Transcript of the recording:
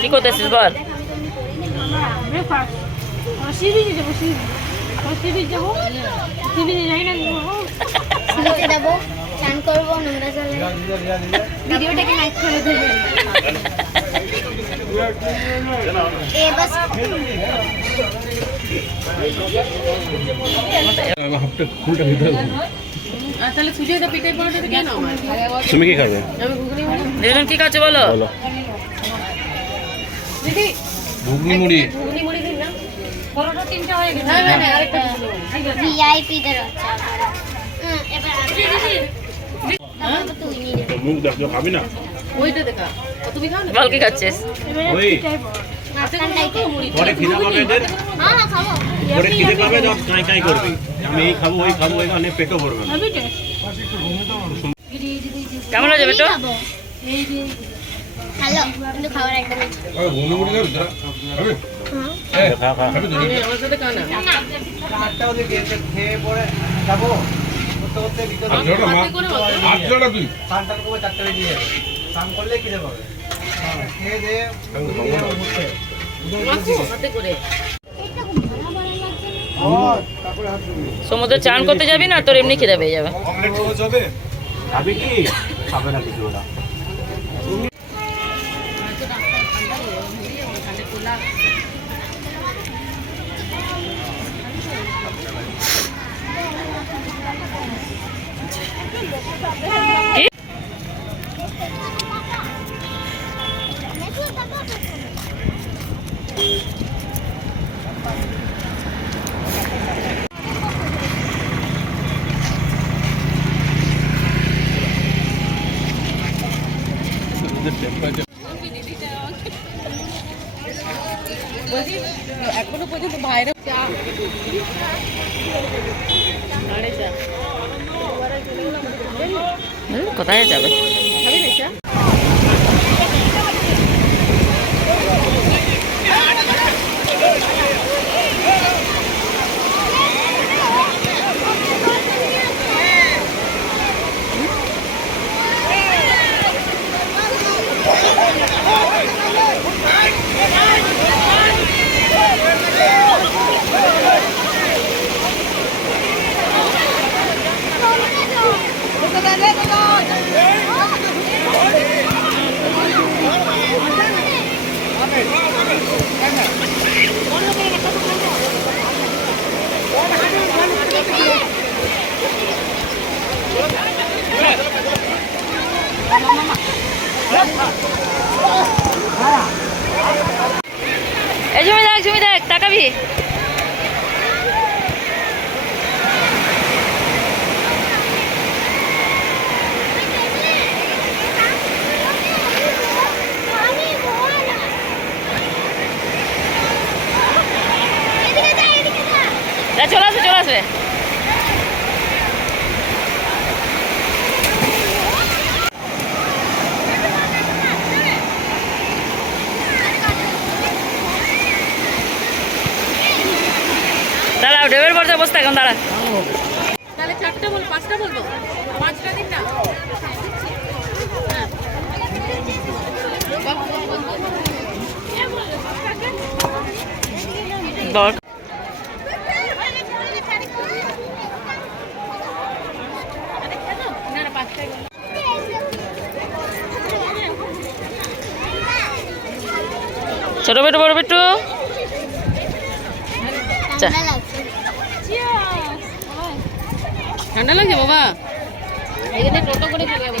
কি করতেছিস বল? চান করবো নোংরা জলে। ভিডিওটাকে লাইক করে দেবেন। তুমি কি খাবে? দুজন কি খাচ্ছে বলো? ঘুগনি মুড়ি। মুখ দেখো, খাবি না? বল কি খাচ্ছিস? ওই পরে খিদে পাবে এদের, পরে খিদে পাবে যখন কাঁই কাঁই করবি, আমি এই খাবো ওই খাবো, এখানে পেটও ভরবে না। কেমন হয়েছে বেটু? হ্যালো, কিন্তু খাবার একদম সমুদ্রে চান করতে যাবি না তোর এমনি খিদে পেয়ে যাবে? খাবি কি? খাবে না কিছু ওরা। এখনো পর্যন্ত বাইরে কোথায় যাবে? এই ঝুমি দেখ তাকাবি। চলে আসবে দাঁড়াও, ডেবের পর্যায়ে বসতে এখন দাঁড়া। তাহলে 4টা বল, 5টা বলবো, 5টা দিন না। বল ছোট বেটু বড় বেটু ঠান্ডা লাগছে বাবা, এখানে টোটো করে চলে যাবো।